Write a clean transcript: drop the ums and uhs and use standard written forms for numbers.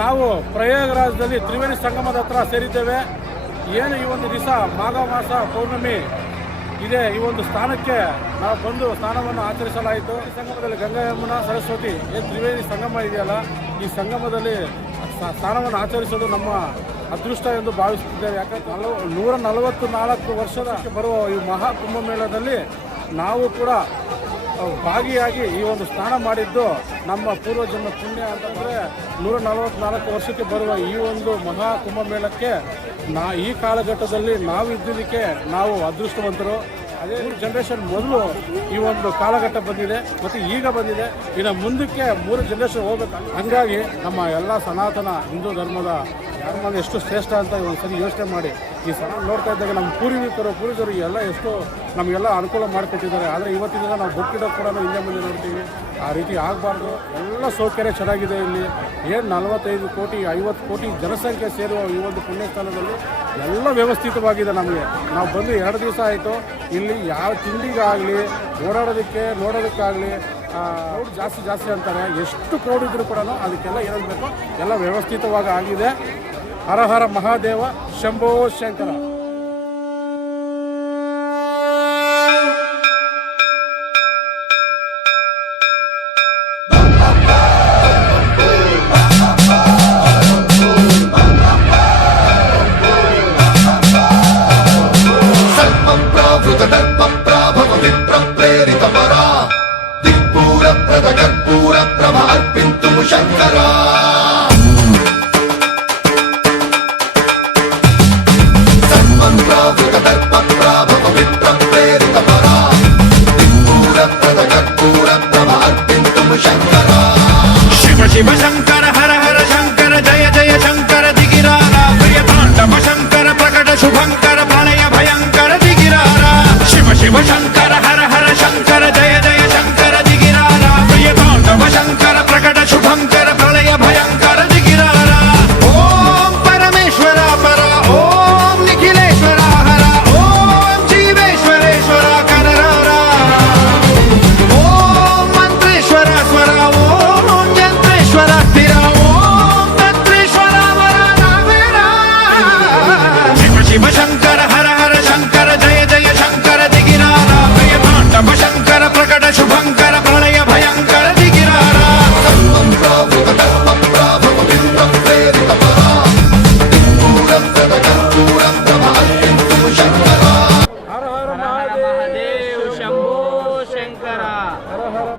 ನಾವು ಪ್ರಯಾಗರಾಜದಲ್ಲಿ ತ್ರಿವೇಣಿ ಸಂಗಮದ ಹತ್ರ ಸೇರಿದ್ದೇವೆ. ಏನು ಈ ಒಂದು ದಿವಸ ಮಾಘ ಮಾಸ ಪೌರ್ಣಮಿ ಇದೆ, ಈ ಒಂದು ಸ್ಥಾನಕ್ಕೆ ನಾವು ಬಂದು ಸ್ನಾನವನ್ನು ಆಚರಿಸಲಾಯಿತು. ಈ ಸಂಗಮದಲ್ಲಿ ಗಂಗಾ ಯಮುನಾ ಸರಸ್ವತಿ ಏನು ತ್ರಿವೇಣಿ ಸಂಗಮ ಇದೆಯಲ್ಲ, ಈ ಸಂಗಮದಲ್ಲಿ ಸ್ನಾನವನ್ನು ಆಚರಿಸೋದು ನಮ್ಮ ಅದೃಷ್ಟ ಎಂದು ಭಾವಿಸುತ್ತಿದ್ದೇವೆ. ಯಾಕಂದರೆ 144 ವರ್ಷದ ಬರುವ ಈ ಮಹಾ ಕುಂಭಮೇಳದಲ್ಲಿ ನಾವು ಕೂಡ ಭಾಗಿಯಾಗಿ ಈ ಒಂದು ಸ್ನಾನ ಮಾಡಿದ್ದು ನಮ್ಮ ಪೂರ್ವಜನ್ಮ ಪುಣ್ಯ ಅಂತಂದರೆ 144 ವರ್ಷಕ್ಕೆ ಬರುವ ಈ ಒಂದು ಮಹಾ ಕುಂಭಮೇಳಕ್ಕೆ ಈ ಕಾಲಘಟ್ಟದಲ್ಲಿ ನಾವು ಇದ್ದಿದ್ದಕ್ಕೆ ನಾವು ಅದೃಷ್ಟವಂತರು. ಅದೇ 3 ಜನರೇಷನ್ ಮೊದಲು ಈ ಒಂದು ಕಾಲಘಟ್ಟ ಬಂದಿದೆ ಮತ್ತು ಈಗ ಬಂದಿದೆ, ಇನ್ನು ಮುಂದಕ್ಕೆ 3 ಜನರೇಷನ್ ಹೋಗ್ಬೇಕು. ಹಂಗಾಗಿ ನಮ್ಮ ಎಲ್ಲ ಸನಾತನ ಹಿಂದೂ ಧರ್ಮದ ಎಷ್ಟು ಶ್ರೇಷ್ಠ ಅಂತ ಒಂದು ಸರಿ ಯೋಚನೆ ಮಾಡಿ ಈ ಸಲ ನೋಡ್ತಾ ಇದ್ದಾಗ ನಮ್ಮ ಪೂರ್ವಿಕರು ಎಲ್ಲ ಎಷ್ಟು ನಮಗೆಲ್ಲ ಅನುಕೂಲ ಮಾಡಿಕೊಟ್ಟಿದ್ದಾರೆ. ಆದರೆ ಇವತ್ತಿನ ದಿನ ನಾವು ಬೊಕ್ಕಿಡೋ ಕೂಡ ಹಿಂದೆ ಮುಂದೆ ನೋಡ್ತೀವಿ. ಆ ರೀತಿ ಆಗಬಾರ್ದು. ಎಲ್ಲ ಸೌಕರ್ಯ ಚೆನ್ನಾಗಿದೆ. ಇಲ್ಲಿ ಏನು 45 ಕೋಟಿ 50 ಕೋಟಿ ಜನಸಂಖ್ಯೆ ಸೇರುವ ಈ ಒಂದು ಪುಣ್ಯಸ್ಥಾನದಲ್ಲಿ ಎಲ್ಲ ವ್ಯವಸ್ಥಿತವಾಗಿದೆ. ನಮಗೆ ನಾವು ಬಂದು 2 ದಿವಸ ಆಯಿತು. ಇಲ್ಲಿ ಯಾವ ತಿಂಡಿಗಾಗಲಿ ಓಡಾಡೋದಕ್ಕೆ ನೋಡೋದಕ್ಕಾಗಲಿ ಕ್ರೌಡ್ ಜಾಸ್ತಿ ಅಂತಾರೆ. ಎಷ್ಟು ಕ್ರೌಡ್ ಇದ್ರೂ ಕೂಡ ಅದಕ್ಕೆಲ್ಲ ಏನಾಗಬೇಕು ಎಲ್ಲ ವ್ಯವಸ್ಥಿತವಾಗಿ ಆಗಿದೆ. ಹರ ಹರ ಮಹಾದೇವ, ಶಂಭೋ ಶಂಕರ.